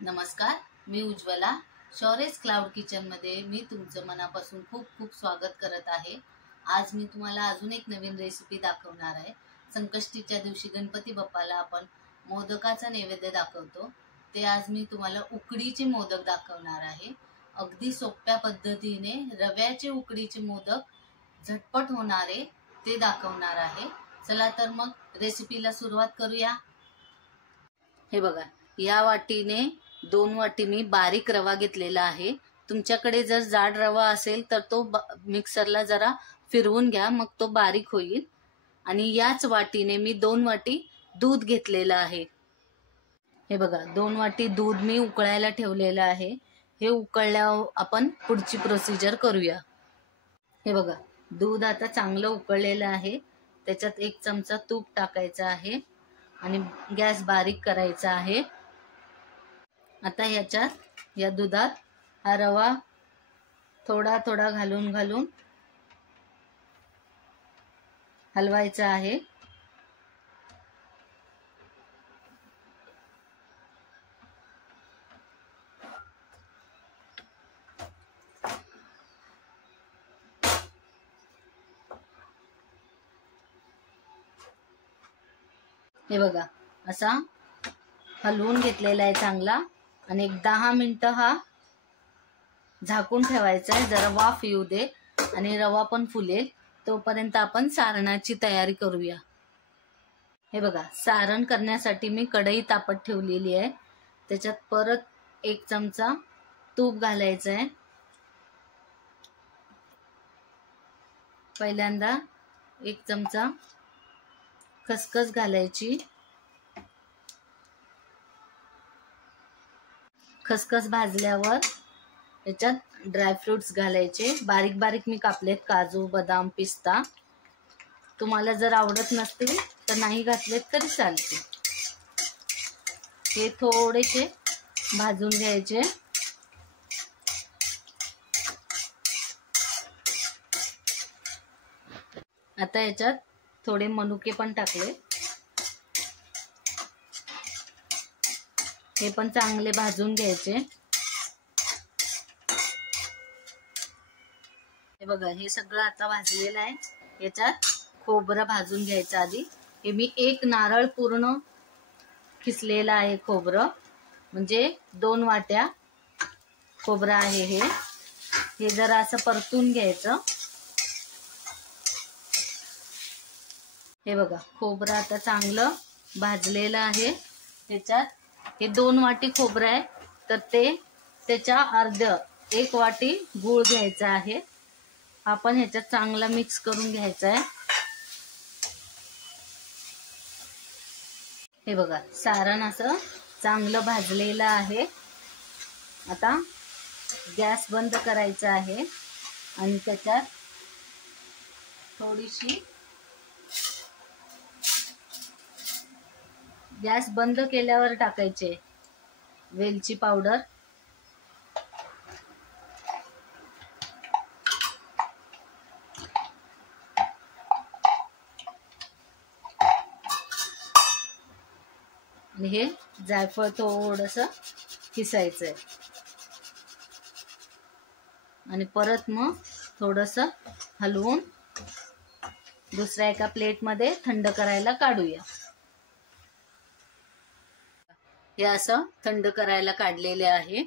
नमस्कार, मी Ujjwala. शौर्यस cloud kitchen मध्ये मी तुमचं मनापासून खूप खूप स्वागत करत आहे. आज मी तुम्हाला अजून एक नवीन रेसिपी दाखवणार आहे. संकष्टीच्या दिवशी गणपती बाप्पाला आपण मोदकाचा नैवेद्य दाखवतो. ते आज मी तुम्हाला उकडीचे मोदक दाखवणार आहे. अगदी सोप्या पद्धतीने रव्याचे उकडीचे मोदक झटपट होणारे ते दाखवणार आहे. चला तर मग रेसिपीला सुरुवात करूया. हे बघा, या वाटीने 2 वाटी मी बारीक रवा घेतलेला आहे. तुमच्याकडे जर जाड रवा असेल तर तो मिक्सरला जरा फिरवून घ्या, मग तो बारीक होईल. आणि याच वाटीने मी 2 वाटी दूध घेतलेलं आहे. हे बघा, 2 वाटी दूध मी उकळायला ठेवलेलं आहे. हे उकळल्यावर आपण पुढची प्रोसिजर करूया. हे बघा, दूध आता चांगलं उकळलेलं आहे. त्याच्यात 1 चमचा तूप टाकायचं आहे आणि गॅस बारीक करायचा आहे. आता या दुधात हा रवा थोडा थोडा घालून हलवायचा आहे. हे बघा, असा हलवून घेतलेला आहे चांगला. आणि 10 मिनिटं हा झाकून ठेवायचा आहे. जरा वाफ येऊ दे आणि रवा पण फुलेल. तोपर्यंत आपण सारणाची तयारी करूया. हे बघा, सारण करण्यासाठी मी कढई तापत ठेवलेली आहे. त्याच्यात परत 1 चमचा तूप घालायचं आहे. पहिल्यांदा 1 चमचा खसखस घालायची. खसखस भाजल्यावर याच्यात ड्रायफ्रुट्स घालायचे. बारीक बारीक मी कापलेत काजू, बदाम, पिस्ता. तुम्हाला जर आवडत नसतील तर नाही घातलेत तरी चालते. हे थोडेसे भाजून घ्यायचे. आता याच्यात थोडे मनुके पण टाकले. हे पण चांगले भाजून घ्यायचे. हे बघा, हे सगळं आता भाजलेलं आहे. याच्यात खोबरं भाजून घ्यायचं आधी. हे मी 1 नारळ पूर्ण किसलेलं आहे खोबरं, म्हणजे 2 वाट्या खोबरं आहे हे जरा असं परतून घ्यायचं. हे बघा, खोबरं आता चांगलं भाजलेलं आहे. ह्याच्यात हे 2 वाटी खोबरं आहे तर त्याच्या अर्ध 1 वाटी गूळ घ्यायचा आहे. आपण ह्याच्यात चांगला मिक्स करून घ्यायचा आहे. हे बघा, सारण असं चांगलं भाजलेलं आहे. आता गॅस बंद करायचा आहे आणि त्याच्यात थोडीशी गॅस बंद केल्यावर टाकायचे वेलची पावडर. आणि हे जायफळ थोडंसं किसायचंय. आणि परत मग थोडंसं हलवून दुसऱ्या एका प्लेटमध्ये थंड करायला काढूया. हे असं थंड करायला काढलेले आहे.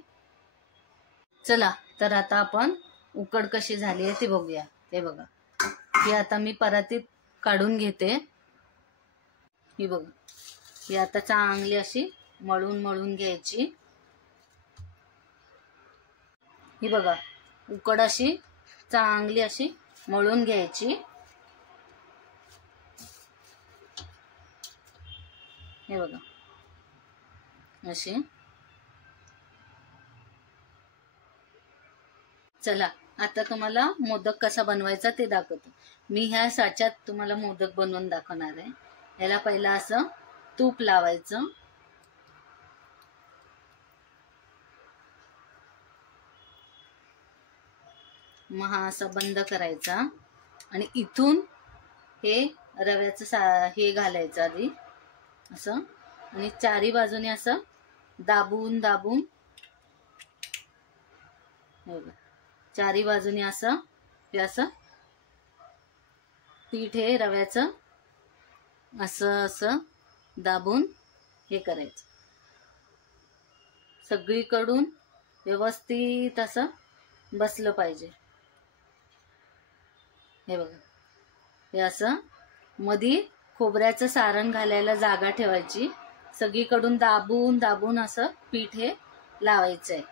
चला तर आता आपण उकड कशी झाली आहे ते बघूया. हे बघा, ही आता मी परातीत काढून घेते. ही बघा, ही आता चांगली अशी मळून घ्यायची. ही बघा, उकड अशी चांगली अशी मळून घ्यायची. हे बघा अशी. चला आता तुम्हाला मोदक कसा बनवायचा ते दाखवतो. मी ह्या साच्यात तुम्हाला मोदक बनवून दाखवणार आहे. याला पहिला असं तूप लावायचं. मग हा असा बंद करायचा आणि इथून हे रव्याचं हे घालायचं आधी असं आणि चारी बाजूने असं दाबून दाबून चारी बाजूने असं हे असं पीठ हे रव्याचं असं असं दाबून हे करायचं, सगळीकडून व्यवस्थित असं बसलं पाहिजे. हे बघा, हे असं मधी खोबऱ्याचं सारण घालायला जागा ठेवायची, सगळीकडून दाबून दाबून असं पीठ हे लावायचं आहे.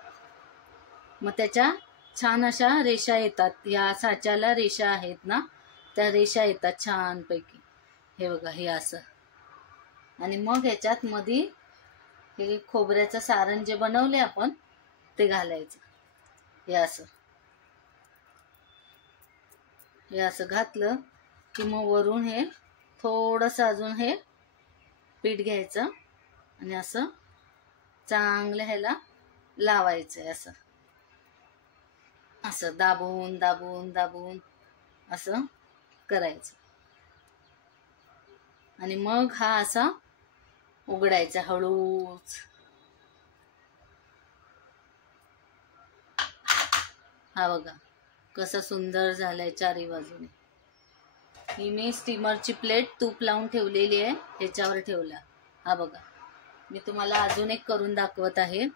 मग त्याच्या छान अशा रेषा येतात, या साच्याला रेषा आहेत ना, त्या रेषा येतात छानपैकी. हे बघा, हे असं. आणि मग ह्याच्यात मधी हे खोबऱ्याचं सारण जे बनवले आपण ते घालायचं. हे असं, हे असं घातलं की मग वरून हे थोडंसं अजून हे पीठ घ्यायचं आणि असं चांगलं ह्याला लावायचं. असं असं दाबून दाबून दाबून असं करायचं. आणि मग हा असा उघडायचा हळूच. हा बघा कसं सुंदर झालंय चारी बाजूने. ही मी स्टीमरची प्लेट तूप लावून ठेवलेली आहे, ह्याच्यावर ठेवला. हा बघा, मी तुम्हाला अजून एक करून दाखवत आहे.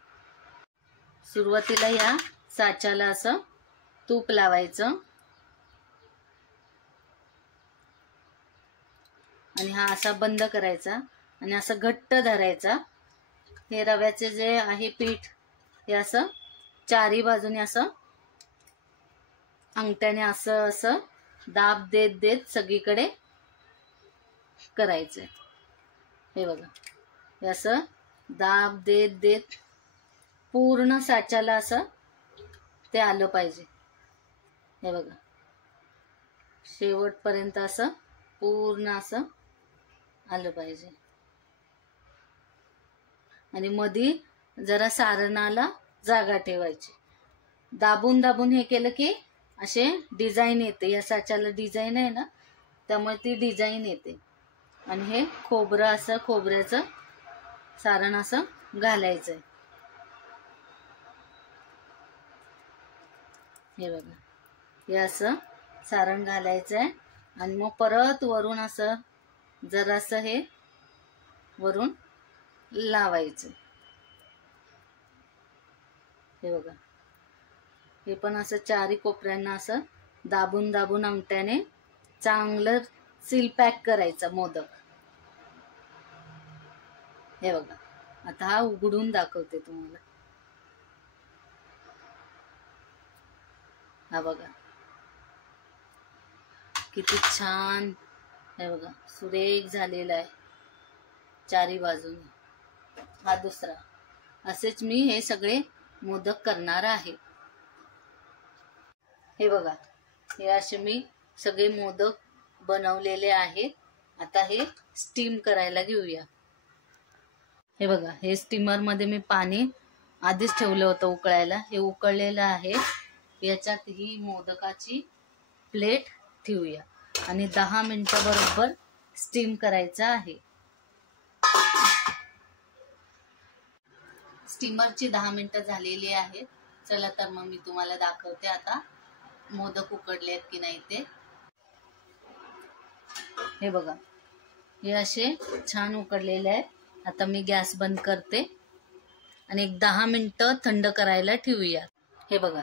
सुरुवातीला या साच्याला असं तूप लावायचं आणि हा असा बंद करायचा आणि असं घट्ट धरायचा. हे रव्याचे जे आहे पीठ हे असं चारी बाजूने असं अंगठ्याने असं असं दाब देत देत सगळीकडे करायचंय. हे बघा, हे असं दाब देत देत पूर्ण साच्याला असं ते आलं पाहिजे. हे बघा, शेवटपर्यंत असं पूर्ण असं आलं पाहिजे. आणि मधी जरा सारणाला जागा ठेवायची. दाबून दाबून हे केलं की असे डिझाईन येते. या साच्याला डिझाईन आहे ना, त्यामुळे ती डिझाईन येते. आणि हे खोबरं असं खोबऱ्याचं सारण असं घालायचंय. हे बघा, हे असं सारण घालायचंय आणि मग परत वरून असं जरासं हे वरून लावायचं. हे बघा, हे पण असं चारी कोपऱ्यांना असं दाबून दाबून अंगठ्याने चांगलं सील पॅक करायचा मोदक. हे बघा, आता हा उघडून दाखवते तुम्हाला. हा बघा किती छान, हे बघा सुरेख झालेला आहे चारी बाजूने. हा दुसरा. असेच मी हे सगळे मोदक करणार आहे. हे बघा, हे असे मी सगळे मोदक बनवलेले आहेत. आता हे स्टीम करायला घेऊया. हे बघा, हे स्टीमर मध्ये मी पाणी आधीच ठेवलं होतं उकळायला. हे उकळलेलं आहे. याच्यात ही मोदकाची प्लेट ठेवूया आणि 10 मिनिटं बरोबर स्टीम करायचं आहे. स्टीमरची 10 मिनिटं झालेली आहेत. चला तर मग मी तुम्हाला दाखवते आता मोदक उकडले आहेत की नाही ते. हे बघा, हे असे छान उकडलेले आहेत. आता मी गॅस बंद करते आणि एक 10 मिनिटं थंड करायला ठेवूया. हे बघा,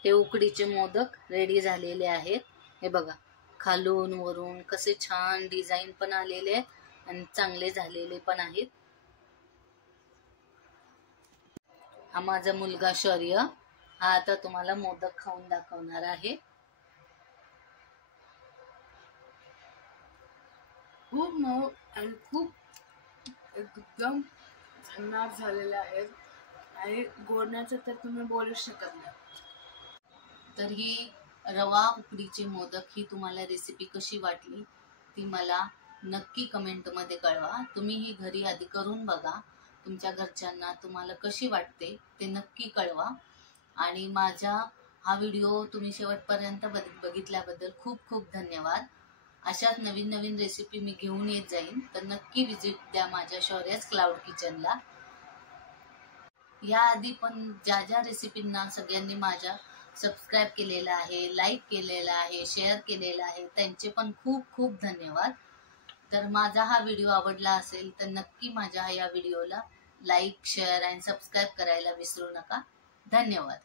हे उकडीचे मोदक रेडी झालेले आहेत. हे बघा, खालून वरून कसे छान डिझाईन पण आलेले आहेत आणि चांगले झालेले पण आहेत. हा माझा मुलगा शौर्य, हा आता तुम्हाला मोदक खाऊन दाखवणार आहे. खूप मऊ आणि खूप एकदम झणझणीत झालेले आहेत आणि गोडण्याचं तर तुम्ही बोलू शकत नाही. तर ही रवा उकडीचे मोदक ही तुम्हाला रेसिपी कशी वाटली ती मला नक्की कमेंटमध्ये कळवा. तुम्ही ही घरी आधी करून बघा. तुमच्या घरच्यांना तुम्हाला कशी वाटते ते नक्की कळवा. आणि माझा हा व्हिडिओ तुम्ही शेवटपर्यंत बघितल्याबद्दल खूप खूप धन्यवाद. अशाच नवीन नवीन रेसिपी मी घेऊन येत जाईन, तर नक्की विजिट द्या माझ्या शौर्यस क्लाउड किचनला. याआधी पण ज्या ज्या रेसिपींना सगळ्यांनी माझ्या सबस्क्राईब केलेलं आहे, लाईक केलेलं आहे, शेअर केलेलं आहे, त्यांचे पण खूप खूप धन्यवाद. तर माझा हा व्हिडिओ आवडला असेल तर नक्की माझ्या या व्हिडिओला लाईक, शेअर आणि सबस्क्राईब करायला विसरू नका. धन्यवाद.